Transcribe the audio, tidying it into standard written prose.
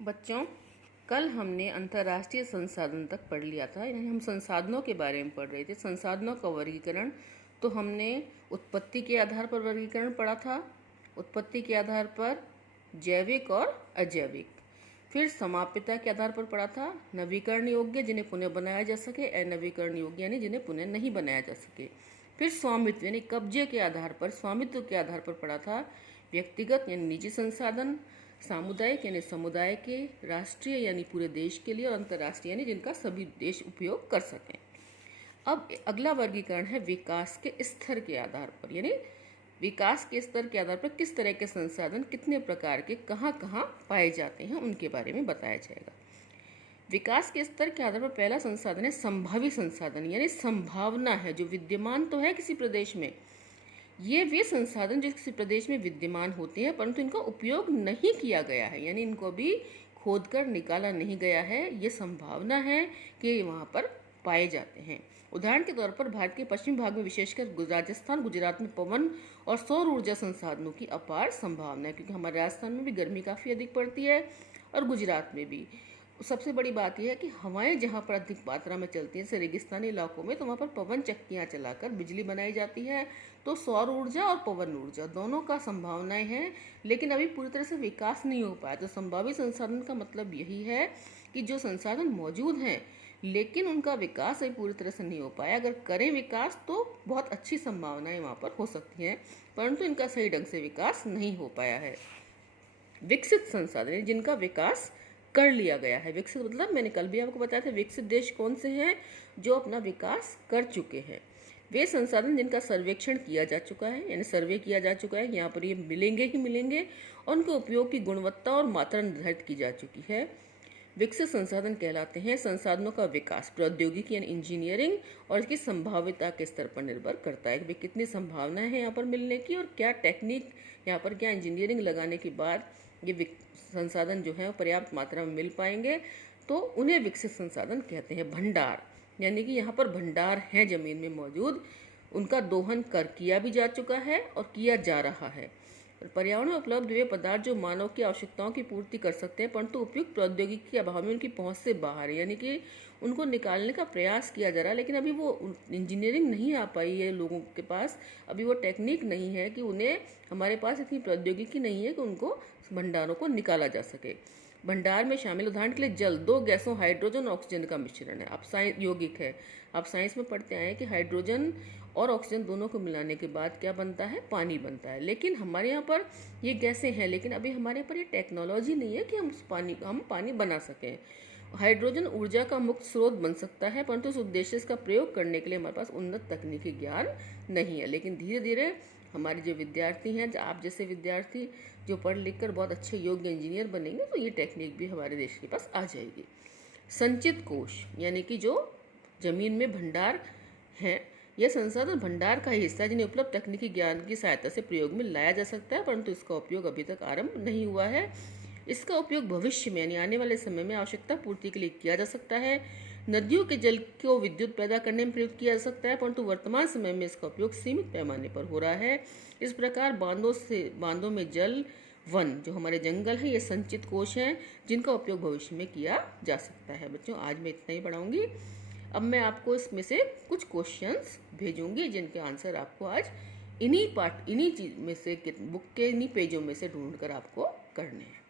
बच्चों, कल हमने अंतर्राष्ट्रीय संसाधन तक पढ़ लिया था। यानी हम संसाधनों के बारे में पढ़ रहे थे। संसाधनों का वर्गीकरण तो हमने उत्पत्ति के आधार पर वर्गीकरण पढ़ा था। उत्पत्ति के आधार पर जैविक और अजैविक। फिर समाप्यता के आधार पर पढ़ा था नवीकरण योग्य जिन्हें पुनः बनाया जा सके, अनवीकरण योग्य यानी जिन्हें पुनः नहीं बनाया जा सके। फिर स्वामित्व यानी कब्जे के आधार पर, स्वामित्व के आधार पर पढ़ा था व्यक्तिगत यानी निजी संसाधन, सामुदायिक यानी समुदाय के, राष्ट्रीय यानी पूरे देश के लिए, और अंतर्राष्ट्रीय यानी जिनका सभी देश उपयोग कर सकें। अब अगला वर्गीकरण है विकास के स्तर के आधार पर, यानी विकास के स्तर के आधार पर किस तरह के संसाधन कितने प्रकार के कहाँ कहाँ पाए जाते हैं उनके बारे में बताया जाएगा। विकास के स्तर के आधार पर पहला संसाधन है संभावी संसाधन, यानी संभावना है जो विद्यमान तो है किसी प्रदेश में। ये वे संसाधन जो किसी प्रदेश में विद्यमान होते हैं परंतु इनका उपयोग नहीं किया गया है, यानी इनको भी खोदकर निकाला नहीं गया है। ये संभावना है कि वहाँ पर पाए जाते हैं। उदाहरण के तौर पर भारत के पश्चिमी भाग में विशेषकर राजस्थान, गुजरात में पवन और सौर ऊर्जा संसाधनों की अपार संभावना है, क्योंकि हमारे राजस्थान में भी गर्मी काफ़ी अधिक पड़ती है और गुजरात में भी। सबसे बड़ी बात यह है कि हवाएं जहाँ पर अधिक मात्रा में चलती हैं, जैसे रेगिस्तानी इलाकों में, तो वहाँ पर पवन चक्कियाँ चलाकर बिजली बनाई जाती है। तो सौर ऊर्जा और पवन ऊर्जा दोनों का संभावनाएं हैं, लेकिन अभी पूरी तरह से विकास नहीं हो पाया। तो संभावी संसाधन का मतलब यही है कि जो संसाधन मौजूद हैं लेकिन उनका विकास अभी पूरी तरह से नहीं हो पाया। अगर करें विकास तो बहुत अच्छी संभावनाएं वहाँ पर हो सकती हैं, परंतु इनका सही ढंग से विकास नहीं हो पाया है। विकसित संसाधन जिनका विकास कर लिया गया है। विकसित मतलब मैंने कल भी आपको बताया था, विकसित देश कौन से हैं जो अपना विकास कर चुके हैं। वे संसाधन जिनका सर्वेक्षण किया जा चुका है, यानी सर्वे किया जा चुका है, यहाँ पर ये मिलेंगे ही मिलेंगे, और उनके उपयोग की गुणवत्ता और मात्रा निर्धारित की जा चुकी है। विकसित संसाधन कहलाते हैं संसाधनों का विकास प्रौद्योगिकी यानी इंजीनियरिंग और इसकी संभाव्यता के स्तर पर निर्भर करता है कि कितनी संभावनाएं हैं यहाँ पर मिलने की, और क्या टेक्निक यहाँ पर, क्या इंजीनियरिंग लगाने के बाद ये संसाधन जो है पर्याप्त मात्रा में मिल पाएंगे, तो उन्हें विकसित संसाधन कहते हैं। भंडार यानी कि यहाँ पर भंडार हैं जमीन में मौजूद, उनका दोहन कर किया भी जा चुका है और किया जा रहा है। पर्यावरण में उपलब्ध वे पदार्थ जो मानव की आवश्यकताओं की पूर्ति कर सकते हैं परंतु उपयुक्त प्रौद्योगिकी के अभाव में उनकी पहुंच से बाहर है, यानी कि उनको निकालने का प्रयास किया जा रहा है, लेकिन अभी वो इंजीनियरिंग नहीं आ पाई है लोगों के पास, अभी वो टेक्निक नहीं है कि उन्हें, हमारे पास इतनी प्रौद्योगिकी नहीं है कि उनको भंडारों को निकाला जा सके। भंडार में शामिल उदाहरण के लिए जल, दो गैसों हाइड्रोजन और ऑक्सीजन का मिश्रण है। आप साइंस यौगिक है, आप साइंस में पढ़ते आए कि हाइड्रोजन और ऑक्सीजन दोनों को मिलाने के बाद क्या बनता है, पानी बनता है। लेकिन हमारे यहाँ पर ये गैसें हैं, लेकिन अभी हमारे पर ये टेक्नोलॉजी नहीं है कि हम पानी बना सकें। हाइड्रोजन ऊर्जा का मुक्त स्रोत बन सकता है परंतु उस उद्देश्य का प्रयोग करने के लिए हमारे पास उन्नत तकनीकी ज्ञान नहीं है। लेकिन धीरे धीरे हमारे जो विद्यार्थी हैं, आप जैसे विद्यार्थी जो पढ़ लिख कर बहुत अच्छे योग्य इंजीनियर बनेंगे, तो ये टेक्निक भी हमारे देश के पास आ जाएगी। संचित कोश यानी कि जो जमीन में भंडार हैं, यह संसाधन भंडार का ही हिस्सा है जिन्हें उपलब्ध तकनीकी ज्ञान की सहायता से प्रयोग में लाया जा सकता है, परंतु इसका उपयोग अभी तक आरंभ नहीं हुआ है। इसका उपयोग भविष्य में यानी आने वाले समय में आवश्यकता पूर्ति के लिए किया जा सकता है। नदियों के जल को विद्युत पैदा करने में प्रयुक्त किया जा सकता है, परंतु वर्तमान समय में इसका उपयोग सीमित पैमाने पर हो रहा है। इस प्रकार बांधों में जल, वन जो हमारे जंगल है, ये संचित कोश हैं जिनका उपयोग भविष्य में किया जा सकता है। बच्चों, आज मैं इतना ही पढ़ाऊंगी। अब मैं आपको इसमें से कुछ क्वेश्चंस भेजूंगी जिनके आंसर आपको आज इन्हीं चीज में से, बुक के इन्हीं पेजों में से ढूंढ कर आपको करने हैं।